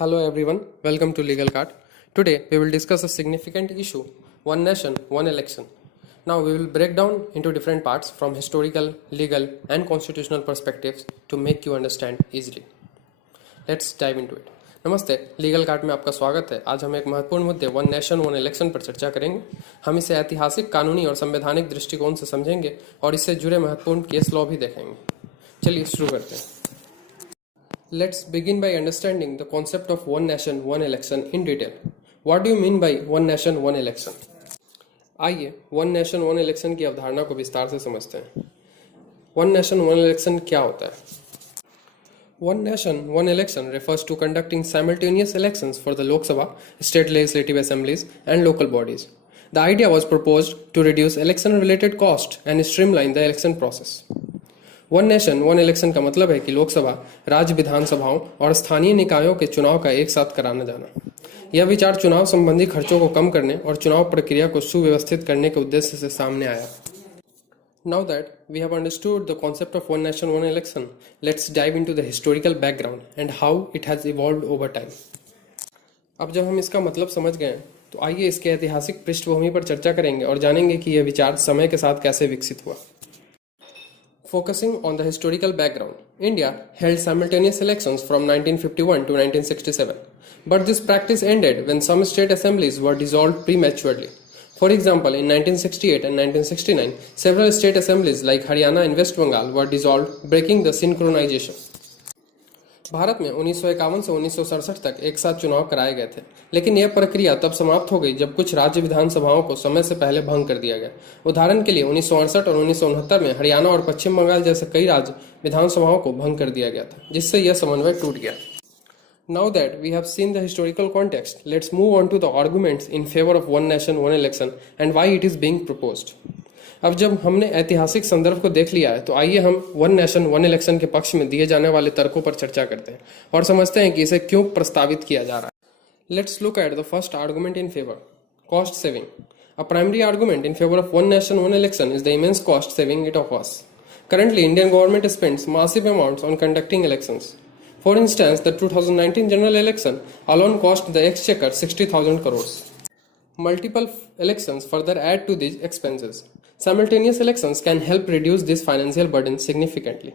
Hello everyone, welcome to Legal Card. Today we will discuss a significant issue, one nation, one election. Now we will break down into different parts from historical, legal and constitutional perspectives to make you understand easily. Let's dive into it. नमस्ते, legal card में आपका स्वागत है। आज हम एक महत्वपूर्ण मुद्दे वन नेशन वन इलेक्शन पर चर्चा करेंगे। हम इसे ऐतिहासिक, कानूनी और संवैधानिक दृष्टिकोण से समझेंगे और इससे जुड़े महत्वपूर्ण केस लॉ भी देखेंगे। चलिए शुरू करते हैं। Let's begin by understanding the concept of one nation, one election in detail. What do you mean by one nation, one election? आइए one nation, one election की अवधारणा को विस्तार से समझते हैं। One nation, one election क्या होता है? One nation, one election refers to conducting simultaneous elections for the Lok Sabha, state legislative assemblies, and local bodies. The idea was proposed to reduce election-related cost and streamline the election process. One nation one election का मतलब है कि लोकसभा, राज्य विधानसभाओं और स्थानीय निकायों के चुनाव का एक साथ कराना जाना। यह विचार चुनाव संबंधी खर्चों को कम करने और चुनाव प्रक्रिया को सुव्यवस्थित करने के उद्देश्य से सामने आया। Now that we have understood the concept of one nation one election, let's dive into the historical background and how it has evolved over time. अब जब हम इसका मतलब समझ गए तो आइए इसके ऐतिहासिक पृष्ठभूमि पर चर्चा करेंगे और जानेंगे कि यह विचार समय के साथ कैसे विकसित हुआ। Focusing on the historical background, India held simultaneous elections from 1951 to 1967, but this practice ended when some state assemblies were dissolved prematurely. For example, in 1968 and 1969, several state assemblies like Haryana and West Bengal were dissolved, breaking the synchronization. Bharat में 1951 से 1967 तक एक साथ चुनाव कराए गए थे, लेकिन यह प्रक्रिया तब समाप्त हो गई जब कुछ राज्य विधानसभाओं को समय से पहले भंग कर दिया गया। उदाहरण के लिए 1968 और 1969 में हरियाणा और पश्चिम बंगाल जैसे कई राज्य विधानसभाओं को भंग कर दिया गया था, जिससे यह समन्वय टूट गया। Now that we have seen the historical context, let's move on to the arguments in favor of one nation, one election and why it is being proposed. अब जब हमने ऐतिहासिक संदर्भ को देख लिया है तो आइए हम वन नेशन वन इलेक्शन के पक्ष में दिए जाने वाले तर्कों पर चर्चा करते हैं और समझते हैं कि इसे क्यों प्रस्तावित किया जा रहा है। Let's look at the first argument in favour, cost saving. A primary argument in favour of one nation one election is the immense cost saving it offers. Currently, Indian government spends massive amounts on conducting elections. For instance, the 2019 general election alone cost the exchequer 60,000 crores. Multiple elections further add to these expenses. Simultaneous elections can help reduce this financial burden significantly.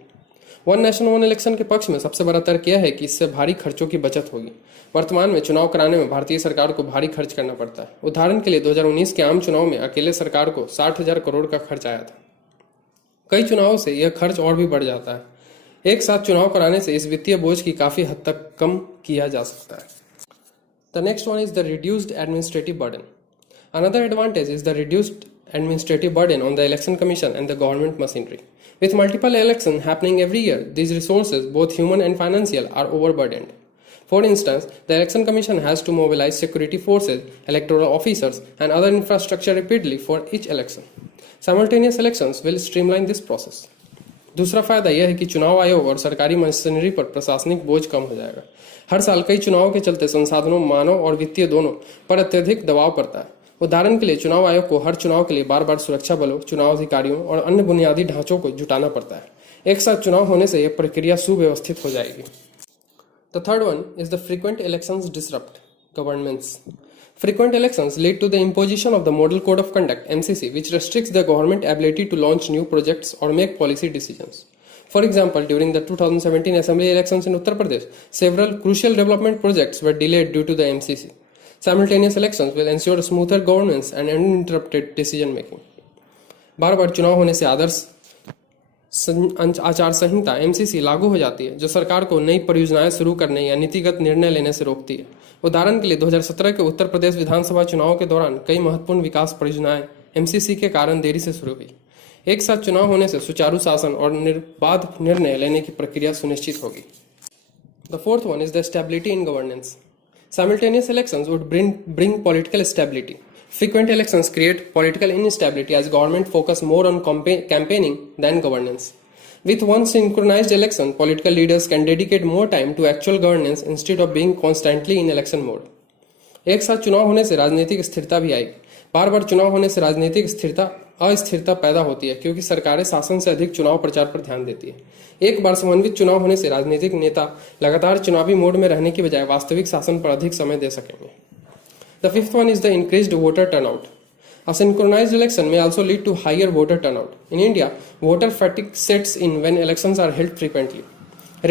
One nation one election के पक्ष में सबसे बड़ा तर्क यह है कि इससे भारी खर्चों की बचत होगी। वर्तमान में चुनाव कराने में भारतीय सरकार को भारी खर्च करना पड़ता है। उदाहरण के लिए 2019 के आम चुनाव में अकेले सरकार को 60,000 करोड़ का खर्च आया था। कई चुनावों से यह खर्च और भी बढ़ जाता है। एक साथ चुनाव कराने से इस वित्तीय बोझ की काफी हद तक कम किया जा सकता है। The next one is the reduced administrative burden. Another advantage is the reduced administrative burden on the election commission and the government machinery. With multiple elections happening every year, these resources, both human and financial, are overburdened. For instance, the election commission has to mobilize security forces, electoral officers, and other infrastructure repeatedly for each election. Simultaneous elections will streamline this process. दूसरा फायदा यह है कि चुनाव आयोग और सरकारी machinery पर प्रशासनिक बोझ कम हो जाएगा। हर साल कई चुनावों के चलते संसाधनों, मानव और वित्तीय दोनों पर अत्यधिक दबाव पड़ता है। उदाहरण के लिए चुनाव आयोग को हर चुनाव के लिए बार बार सुरक्षा बलों, चुनाव अधिकारियों और अन्य बुनियादी ढांचों को जुटाना पड़ता है। एक साथ चुनाव होने से यह प्रक्रिया सुव्यवस्थित हो जाएगी। The third one is the frequent elections disrupt governments. Frequent elections lead to the imposition of the Model Code of Conduct (MCC), which restricts the government ability to launch new projects or make policy decisions. For example, during the 2017 assembly elections in Uttar Pradesh, several crucial development projects were delayed due to the MCC. Simultaneous elections will ensure smoother governance and uninterrupted decision making. बार-बार चुनाव होने से आदर्श आचार संहिता (MCC) लागू हो जाती है, जो सरकार को नई परियोजनाएं शुरू करने या नीतिगत निर्णय लेने से रोकती है। उदाहरण के लिए 2017 के उत्तर प्रदेश विधानसभा चुनाव के दौरान कई महत्वपूर्ण विकास परियोजनाएं MCC के कारण देरी से शुरू हुई। एक साथ चुनाव होने से सुचारू शासन और निर्बाध निर्णय लेने की प्रक्रिया सुनिश्चित होगी। The fourth one is the stability in governance. Simultaneous elections would bring political stability. Frequent elections create political instability as government focus more on campaigning than governance. With one synchronized election, political leaders can dedicate more time to actual governance instead of being constantly in election mode. एक साथ चुनाव होने से राजनीतिक स्थिरता भी आएगी। बार बार चुनाव होने से राजनीतिक स्थिरता अस्थिरता पैदा होती है क्योंकि सरकारें शासन से अधिक चुनाव प्रचार पर ध्यान देती है। एक बार समन्वित चुनाव होने से राजनीतिक नेता लगातार चुनावी मोड में रहने की बजाय वास्तविक शासन पर अधिक समय दे सकेंगे। The fifth one is the increased voter turnout. A synchronized election may also lead to higher voter turnout. In India, voter fatigue sets in when elections are held frequently,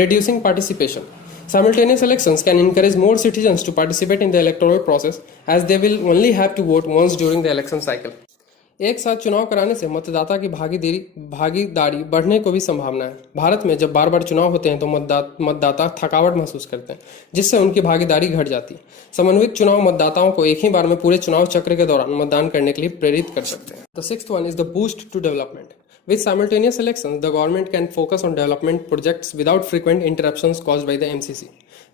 reducing participation. Simultaneous elections can encourage more citizens to participate in the electoral process as they will only have to vote once during the election cycle. एक साथ चुनाव कराने से मतदाता की भागीदारी बढ़ने को भी संभावना है। भारत में जब बार बार चुनाव होते हैं तो मतदाता थकावट महसूस करते हैं, जिससे उनकी भागीदारी घट जाती है। समन्वित चुनाव मतदाताओं को एक ही बार में पूरे चुनाव चक्र के दौरान मतदान करने के लिए प्रेरित कर सकते हैं। The sixth one is the boost to development. With simultaneous elections, the government can focus on development projects without frequent interruptions caused by the MCC.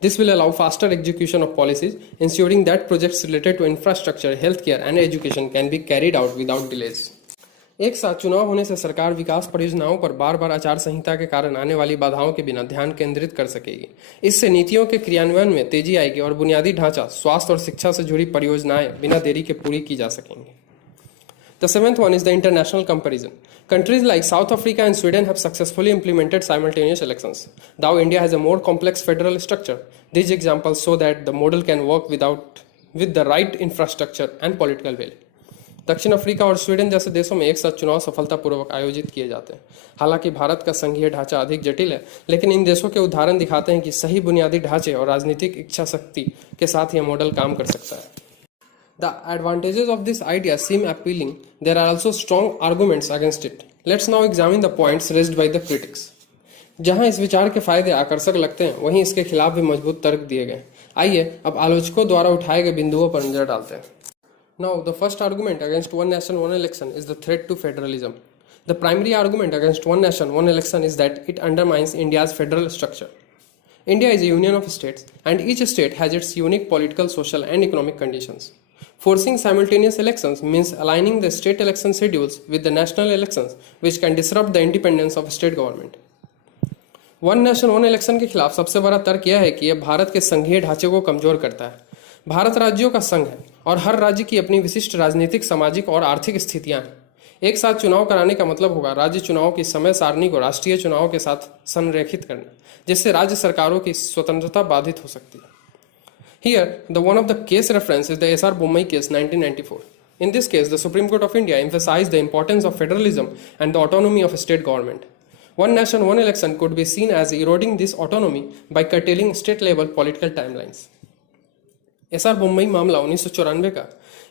This will allow faster execution of policies, ensuring that projects related to infrastructure, healthcare, and education can be carried out without delays. एक साथ चुनाव होने से सरकार विकास परियोजनाओं पर बार बार आचार संहिता के कारण आने वाली बाधाओं के बिना ध्यान केंद्रित कर सकेगी। इससे नीतियों के क्रियान्वयन में तेजी आएगी और बुनियादी ढांचा, स्वास्थ्य और शिक्षा से जुड़ी परियोजनाएं बिना देरी के पूरी की जा सकेंगी। The seventh one is the international comparison. Countries like South Africa and Sweden have successfully implemented simultaneous elections. Though India has a more complex federal structure, these examples show that the model can work with the right infrastructure and political will. दक्षिण Africa और Sweden जैसे देशों में एक साथ चुनाव सफलतापूर्वक आयोजित किए जाते हैं। हालांकि भारत का संघीय ढांचा अधिक जटिल है, लेकिन इन देशों के उदाहरण दिखाते हैं कि सही बुनियादी ढांचे और राजनीतिक इच्छा शक्ति के साथ यह मॉडल काम कर सकता है। The advantages of this idea seem appealing. There are also strong arguments against it. Let's now examine the points raised by the critics. जहां इस विचार के फायदे आकर्षक लगते हैं, वहीं इसके खिलाफ भी मजबूत तर्क दिए गए। आइए अब आलोचकों द्वारा उठाए गए बिंदुओं पर नजर डालते हैं। Now, the first argument against one nation, one election is the threat to federalism. The primary argument against one nation, one election is that it undermines India's federal structure. India is a union of states, and each state has its unique political, social, and economic conditions. Forcing simultaneous elections means aligning the state election schedules with the national elections, which can disrupt the independence of state government. One nation one election के खिलाफ सबसे बड़ा तर्क यह है कि यह भारत के संघीय ढांचे को कमजोर करता है। भारत राज्यों का संघ है और हर राज्य की अपनी विशिष्ट राजनीतिक, सामाजिक और आर्थिक स्थितियां हैं। एक साथ चुनाव कराने का मतलब होगा राज्य चुनाव की समय सारणी को राष्ट्रीय चुनाव के साथ संरेखित करना, जिससे राज्य सरकारों की स्वतंत्रता बाधित हो सकती है। Here, one of the case reference is the S.R. Bommai case 1994. In this case, the Supreme Court of India emphasized the importance of federalism and the autonomy of a state government. One nation, one election could be seen as eroding this autonomy by curtailing state-level political timelines. S.R. Bommai मामला 1994 का।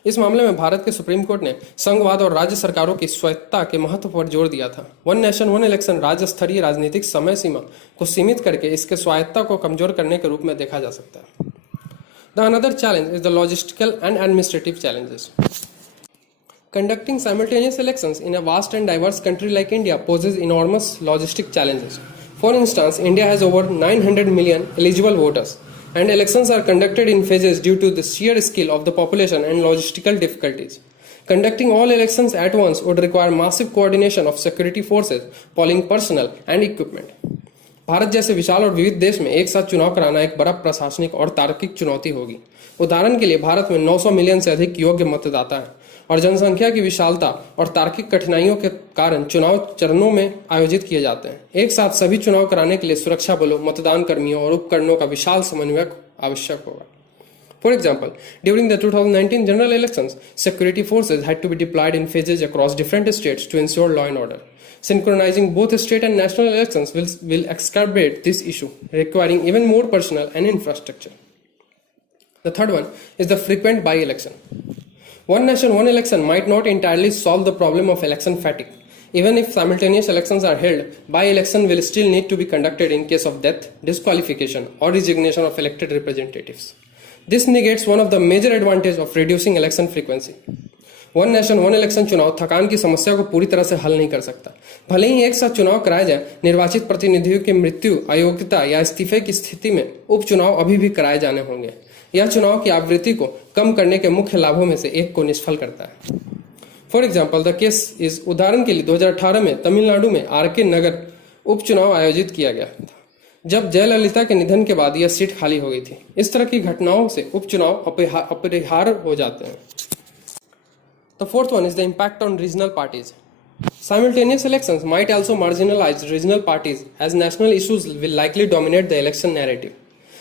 इस मामले में भारत के supreme court ने संघवाद और राज्य सरकारों की स्वायत्तता के महत्व पर जोर दिया था। वन नेशन वन इलेक्शन राज्य स्तरीय राजनीतिक समय सीमा को सीमित करके इसके स्वायत्तता को कमजोर करने के रूप में देखा जा सकता है। The another challenge is the logistical and administrative challenges. Conducting simultaneous elections in a vast and diverse country like India poses enormous logistic challenges. For instance, India has over 900 million eligible voters, and elections are conducted in phases due to the sheer scale of the population and logistical difficulties. Conducting all elections at once would require massive coordination of security forces, polling personnel, and equipment. Bharat जैसे विशाल और विविध देश में एक साथ चुनाव कराना एक बड़ा प्रशासनिक और तार्किक चुनौती होगी। उदाहरण के लिए भारत में 900 मिलियन से अधिक योग्य मतदाता हैं और जनसंख्या की विशालता और तार्किक कठिनाइयों के कारण चुनाव चरणों में आयोजित किए जाते हैं। एक साथ सभी चुनाव कराने के लिए सुरक्षा बलों, मतदान कर्मियों और उपकरणों का विशाल समन्वय आवश्यक होगा। For example, during the 2019 general elections, security forces had to be deployed in phases across different states to ensure law and order. Synchronizing both state and national elections will exacerbate this issue, requiring even more personnel and infrastructure. The third one is the frequent by-election. One nation, one election might not entirely solve the problem of election fatigue. Even if simultaneous elections are held, by-election will still need to be conducted in case of death, disqualification, or resignation of elected representatives. This negates one of the major advantages of reducing election frequency. One nation one election चुनाव थकान की समस्या को पूरी तरह से हल नहीं कर सकता। भले ही एक साथ चुनाव कराए जाए, निर्वाचित प्रतिनिधियों की मृत्यु, अयोग्यता या इस्तीफे की स्थिति में उपचुनाव अभी भी कराए जाने होंगे। यह चुनाव की आवृत्ति को कम करने के मुख्य लाभों में से एक को निष्फल करता है। For example the case is, उदाहरण के लिए 2018 में तमिलनाडु में आर.के. नगर उपचुनाव आयोजित किया गया था, जब जयललिता के निधन के बाद यह सीट खाली हो गई थी। इस तरह की घटनाओं से उपचुनाव अपरिहार्य हो जाते हैं। The fourth one is the impact on regional parties. Simultaneous elections might also marginalize regional parties as national issues will likely dominate the election narrative.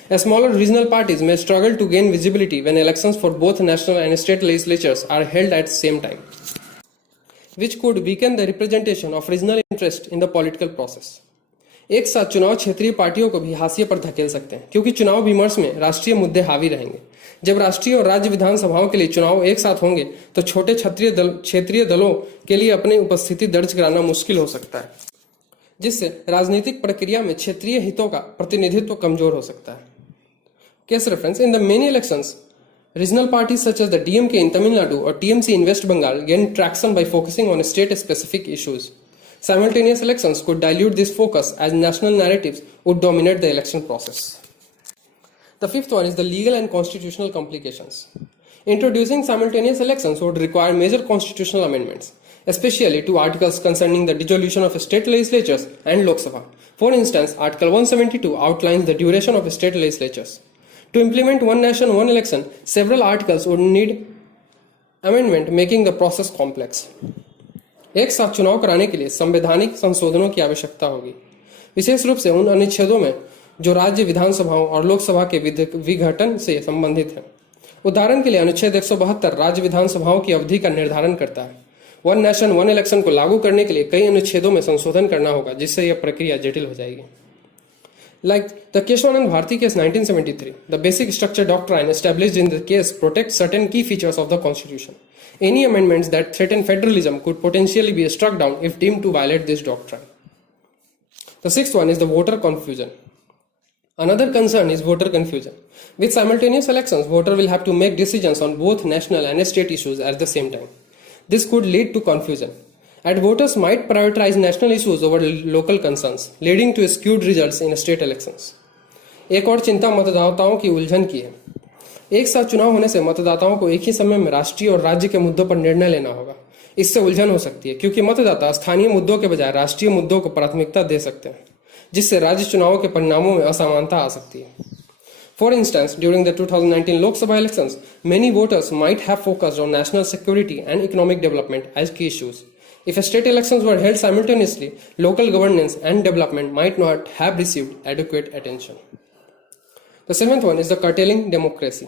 As smaller regional parties may struggle to gain visibility when elections for both national and state legislatures are held at the same time, which could weaken the representation of regional interest in the political process. एक साथ चुनाव क्षेत्रीय पार्टियों को भी हाशिए पर धकेल सकते हैं क्योंकि चुनाव विमर्श में राष्ट्रीय मुद्दे हावी रहेंगे। जब राष्ट्रीय और राज्य विधानसभाओं के लिए चुनाव एक साथ होंगे तो छोटे क्षेत्रीय दलों के लिए अपनी उपस्थिति दर्ज कराना मुश्किल हो सकता है, जिससे राजनीतिक प्रक्रिया में क्षेत्रीय हितों का प्रतिनिधित्व कमजोर हो सकता है। Case reference: in the many elections, regional parties such as the DMK in Tamil Nadu or TMC in West Bengal gain traction by focusing on state-specific issues. Simultaneous elections could dilute this focus as national narratives would dominate the election process. The fifth one is the legal and constitutional complications. Introducing simultaneous elections would require major constitutional amendments, especially to articles concerning the dissolution of state legislatures and Lok Sabha. For instance, Article 172 outlines the duration of state legislatures. To implement one nation, one election, several articles would need amendment, making the process complex. एक साथ चुनाव कराने के लिए संवैधानिक संशोधनों की आवश्यकता होगी, विशेष रूप से उन अनुच्छेदों में जो राज्य विधानसभाओं और लोकसभा के विघटन से संबंधित हैं। उदाहरण के लिए अनुच्छेद 172 राज्य विधानसभाओं की अवधि का निर्धारण करता है। वन नेशन वन इलेक्शन को लागू करने के लिए कई अनुच्छेदों में संशोधन करना होगा, जिससे यह प्रक्रिया जटिल हो जाएगी। Like the Keshwanand Bharti case 1973, the basic structure doctrine established in the case protects certain key features of the constitution. Any amendments that threaten federalism could potentially be struck down if deemed to violate this doctrine. The sixth one is the voter confusion. Another concern is voter confusion. With simultaneous elections, voter will have to make decisions on both national and state issues at the same time. This could lead to confusion, and voters might prioritize national issues over local concerns, leading to skewed results in state elections. एक और चिंता मतदाताओं की उलझन की है। एक साथ चुनाव होने से मतदाताओं को एक ही समय में राष्ट्रीय और राज्य के मुद्दों पर निर्णय लेना होगा। इससे उलझन हो सकती है क्योंकि मतदाता स्थानीय मुद्दों के बजाय राष्ट्रीय मुद्दों को प्राथमिकता दे सकते हैं, जिससे राज्य चुनावों के परिणामों में असमानता आ सकती है। For instance, during the 2019 Lok Sabha elections, many voters might have focused on national security and economic development as key issues. If state elections were held simultaneously, local governance and development might not have received adequate attention. The seventh one is the curtailing democracy.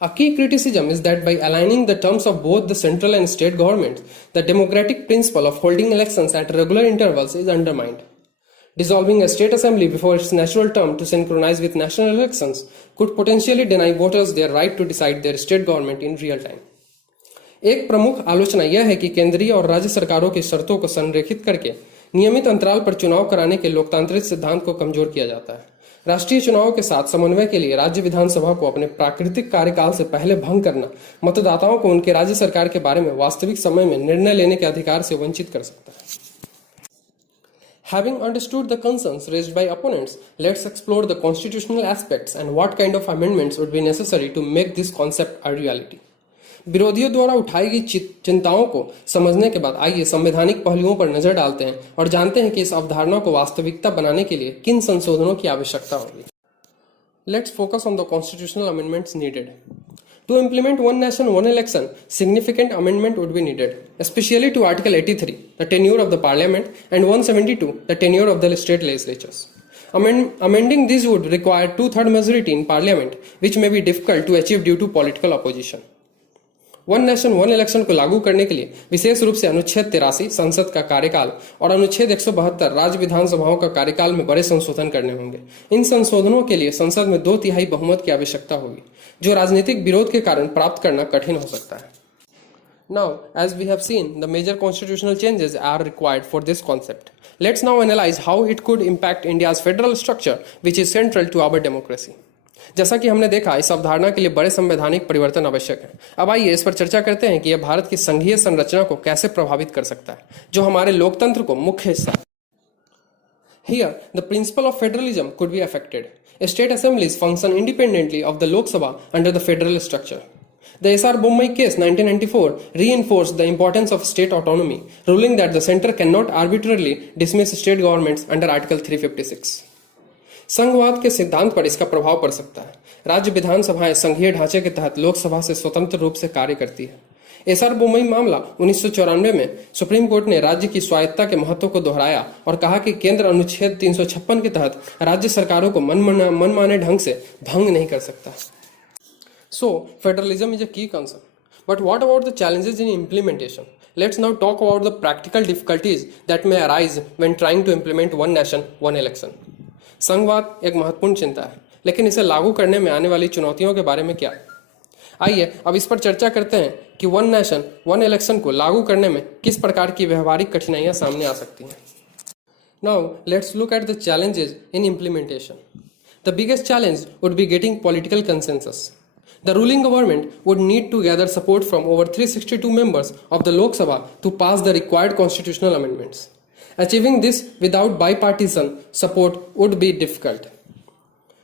A key criticism is that by aligning the terms of both the central and state governments, the democratic principle of holding elections at regular intervals is undermined. Dissolving a state assembly before its natural term to synchronize with national elections could potentially deny voters their right to decide their state government in real time. एक प्रमुख आलोचना यह है कि केंद्रीय और राज्य सरकारों की शर्तों को संरेखित करके नियमित अंतराल पर चुनाव कराने के लोकतांत्रिक सिद्धांत को कमजोर किया जाता है। राष्ट्रीय चुनावों के साथ समन्वय के लिए राज्य विधानसभा को अपने प्राकृतिक कार्यकाल से पहले भंग करना मतदाताओं को उनके राज्य सरकार के बारे में वास्तविक समय में निर्णय लेने के अधिकार से वंचित कर सकता है। Having understood the concerns raised by opponents, let's explore the constitutional aspects and what kind of amendments would be necessary to make this concept a reality. विरोधियों द्वारा उठाई गई चिंताओं को समझने के बाद आइए संवैधानिक पहलुओं पर नजर डालते हैं और जानते हैं कि इस अवधारणा को वास्तविकता बनाने के लिए किन संशोधनों की आवश्यकता होगी। Let's focus on the constitutional amendments needed. To implement one nation, one election, significant amendment would be needed, especially to Article 83, the tenure of the Parliament, and 172, the tenure of the state legislatures. Amending these would require two-thirds majority in Parliament, which may be difficult to achieve due to political opposition. One nation one election को लागू करने के लिए विशेष रूप से अनुच्छेद 83 संसद का कार्यकाल और अनुच्छेद 172 राज्य विधानसभाओं का कार्यकाल में बड़े संशोधन करने होंगे। इन संशोधनों के लिए संसद में 2/3 बहुमत की आवश्यकता होगी, जो राजनीतिक विरोध के कारण प्राप्त करना कठिन हो सकता है। Now, as we have seen, the major constitutional changes are required for this concept. Let's now analyze how it could impact India's federal structure, which is central to our democracy. जैसा कि हमने देखा, इस अवधारणा के लिए बड़े संवैधानिक परिवर्तन आवश्यक है। अब आइए इस पर चर्चा करते हैं कि यह भारत की संघीय संरचना को कैसे प्रभावित कर सकता है, जो हमारे लोकतंत्र को मुख्य हिस्सा है। Here, the principle of federalism could be affected. State assemblies function independently of the Lok Sabha under the federal structure. The S.R. Bommai case 1994 reinforced the importance of state autonomy, ruling that the center cannot arbitrarily dismiss state governments under Article 356. संघवाद के सिद्धांत पर इसका प्रभाव पड़ सकता है। राज्य विधानसभाएं संघीय ढांचे के तहत लोकसभा से स्वतंत्र रूप से कार्य करती है। एसआर बोमई मामला 1994 में सुप्रीम कोर्ट ने राज्य की स्वायत्तता के महत्व को दोहराया और कहा कि केंद्र अनुच्छेद 356 के तहत राज्य सरकारों को मनमाने ढंग से भंग नहीं कर सकता। So, federalism is a key concern. But what about the challenges in implementation? Let's now talk about the practical difficulties that may arise when trying to implement one nation, one election. संघवाद एक महत्वपूर्ण चिंता है, लेकिन इसे लागू करने में आने वाली चुनौतियों के बारे में क्या? आइए अब इस पर चर्चा करते हैं कि वन नेशन, वन इलेक्शन को लागू करने में किस प्रकार की व्यवहारिक कठिनाइयां सामने आ सकती हैं। Now, let's look at the challenges in implementation. The biggest challenge would be getting political consensus. The ruling government would need to gather support from over 362 members of the Lok Sabha to pass the required constitutional amendments. Achieving this without bipartisan support would be difficult.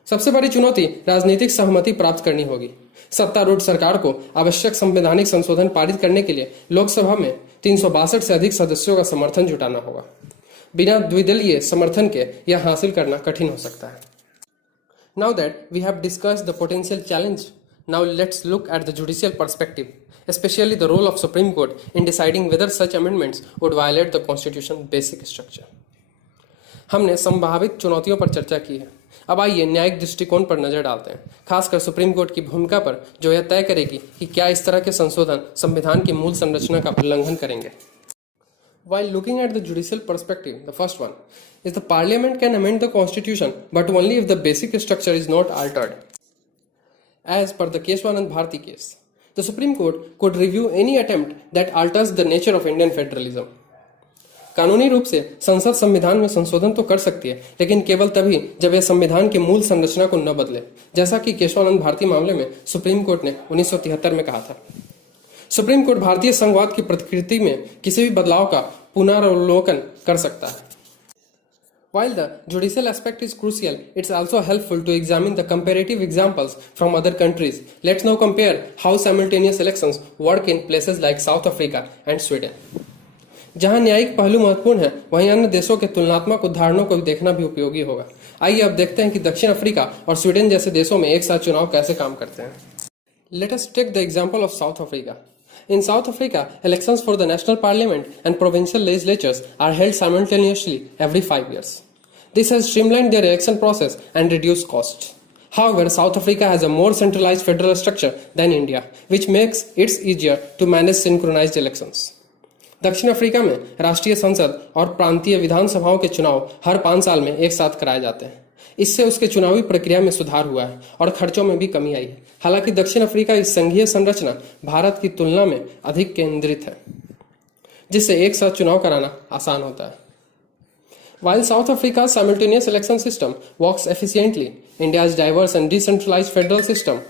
सबसे बड़ी चुनौती राजनीतिक सहमति प्राप्त करनी होगी। सत्तारूढ़ सरकार को आवश्यक संवैधानिक संशोधन पारित करने के लिए लोकसभा में 362 से अधिक सदस्यों का समर्थन जुटाना होगा। बिना द्विदलीय समर्थन के यह हासिल करना कठिन हो सकता है। Now that we have discussed the potential challenge, now let's look at the judicial perspective, especially the role of Supreme Court in deciding whether such amendments would violate the Constitution's basic structure. हमने संभावित चुनौतियों पर चर्चा की है। अब आइए न्यायिक दृष्टिकोण पर नजर डालते हैं, खासकर सुप्रीम कोर्ट की भूमिका पर, जो यह तय करेगी कि क्या इस तरह के संशोधन संविधान की मूल संरचना का उल्लंघन करेंगे। While looking at the judicial perspective, the first one is the parliament can amend the constitution, but only if the basic structure is not altered. As per the Keshwanand Bharti case, the Supreme Court could review any attempt that alters the nature of Indian federalism. कानूनी रूप से संसद संविधान में संशोधन तो कर सकती है, लेकिन केवल तभी जब यह संविधान की मूल संरचना को न बदले, जैसा कि केशवानंद भारती मामले में सुप्रीम कोर्ट ने 1973 में कहा था। सुप्रीम कोर्ट भारतीय संघवाद की प्रकृति में किसी भी बदलाव का पुनरावलोकन कर सकता है। While the judicial aspect is crucial, it's also helpful to examine the comparative examples from other countries. Let's now compare how simultaneous elections work in places like South Africa and Sweden. जहां न्यायिक पहलू महत्वपूर्ण है, वहीं अन्य देशों के तुलनात्मक उदाहरणों को देखना भी उपयोगी होगा। आइए अब देखते हैं कि दक्षिण अफ्रीका और स्वीडन जैसे देशों में एक साथ चुनाव कैसे काम करते हैं। Let us take the example of South Africa. In South Africa, elections for the national parliament and provincial legislatures are held simultaneously every 5 years. This has streamlined their election process and reduced costs. However, South Africa has a more centralized federal structure than India, which makes it easier to manage synchronized elections. दक्षिण Africa में राष्ट्रीय संसद और प्रांतीय विधानसभाओं के चुनाव हर 5 साल में एक साथ कराए जाते हैं। इससे उसके चुनावी प्रक्रिया में सुधार हुआ है और खर्चों में भी कमी आई है। हालांकि दक्षिण अफ्रीका की संघीय संरचना भारत की तुलना में अधिक केंद्रित है, जिससे एक साथ चुनाव कराना आसान होता है। While South Africa's simultaneous election system works efficiently, India's diverse and decentralized federal system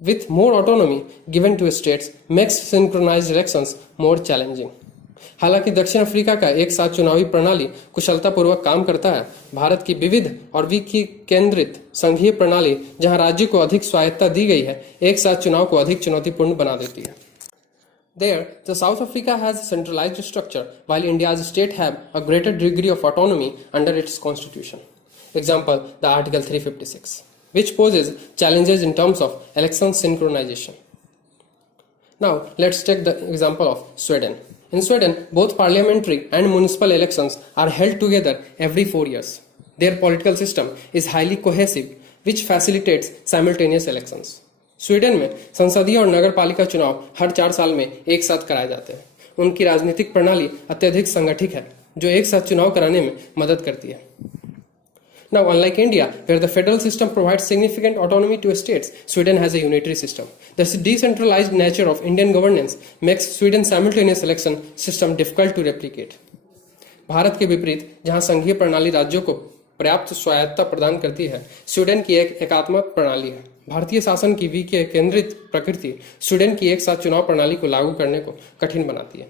with more autonomy given to states makes synchronized elections more challenging. हालांकि दक्षिण अफ्रीका का एक साथ चुनावी प्रणाली कुशलतापूर्वक काम करता है, भारत की विविध और विकेंद्रित संघीय प्रणाली, जहां राज्य को अधिक स्वायत्तता दी गई है, एक साथ चुनाव को अधिक चुनौतीपूर्ण बना देती है। There, the South Africa has a centralized structure, while India's state have a greater degree of autonomy under its constitution. Example, the Article 356, which poses challenges in terms of election synchronization. Now, let's take the example of Sweden. In Sweden, both parliamentary and municipal elections are held together every 4 years. Their political system is highly cohesive, which facilitates simultaneous elections. Sweden में संसदीय और नगर पालिका चुनाव हर 4 साल में एक साथ कराए जाते हैं। उनकी राजनीतिक प्रणाली अत्यधिक संगठित है, जो एक साथ चुनाव कराने में मदद करती है। Now, unlike India, where the federal system provides significant autonomy to states, Sweden has a unitary system. The decentralized nature of Indian governance makes Sweden's simultaneous election system difficult to replicate. Bharat के विपरीत, जहां संघीय प्रणाली राज्यों को पर्याप्त स्वायत्तता प्रदान करती है, स्वीडन की एक एकात्मक प्रणाली है। भारतीय शासन की विकेंद्रित प्रकृति स्वीडन की एक साथ चुनाव प्रणाली को लागू करने को कठिन बनाती है।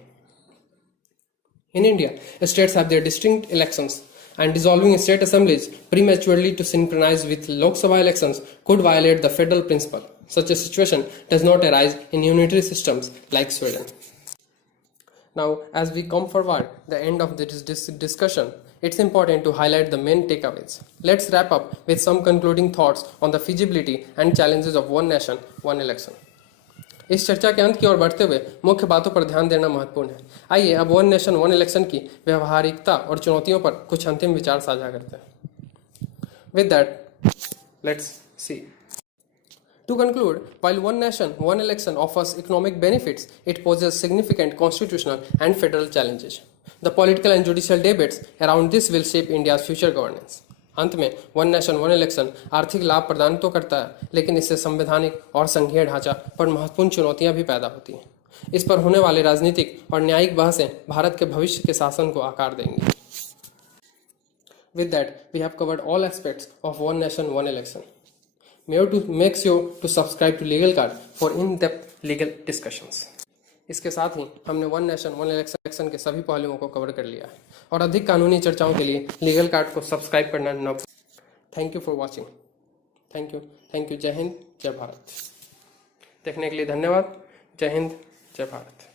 In India, states have their distinct elections, and dissolving state assemblies prematurely to synchronize with Lok Sabha elections could violate the federal principle. Such a situation does not arise in unitary systems like Sweden. Now, as we come forward the end of this discussion, it's important to highlight the main takeaways. Let's wrap up with some concluding thoughts on the feasibility and challenges of one nation, one election. इस चर्चा के अंत की ओर बढ़ते हुए मुख्य बातों पर ध्यान देना महत्वपूर्ण है। आइए अब वन नेशन वन इलेक्शन की व्यवहारिकता और चुनौतियों पर कुछ अंतिम विचार साझा करते हैं। With that, let's see. To conclude, while one nation, one election offers economic benefits, it poses significant constitutional and federal challenges. The political and judicial debates around this will shape India's future governance. अंत में one nation one election आर्थिक लाभ प्रदान तो करता है, लेकिन इससे संवैधानिक और संघीय ढांचा पर महत्वपूर्ण चुनौतियां भी पैदा होती हैं। इस पर होने वाले राजनीतिक और न्यायिक बहसें भारत के भविष्य के शासन को आकार देंगी। With that, we have covered all aspects of one nation, one election. Make sure to subscribe to Legal Card for in-depth legal discussions. इसके साथ ही हमने वन नेशन वन इलेक्शन के सभी पहलुओं को कवर कर लिया है और अधिक कानूनी चर्चाओं के लिए लीगल कार्ड को सब्सक्राइब करना न भूलें। Thank you for watching. Thank you. जय हिंद, जय भारत। देखने के लिए धन्यवाद। जय हिंद, जय Bharat.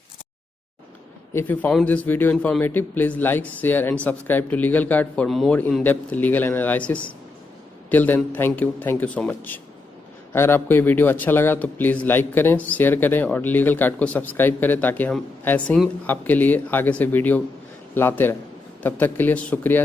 If you found this video informative, please like, share and subscribe to Legal Card for more in-depth legal analysis. Till then, thank you so much. अगर आपको ये वीडियो अच्छा लगा तो प्लीज़ लाइक करें, शेयर करें और लीगल कार्ड को सब्सक्राइब करें ताकि हम ऐसे ही आपके लिए आगे से वीडियो लाते रहें। तब तक के लिए शुक्रिया।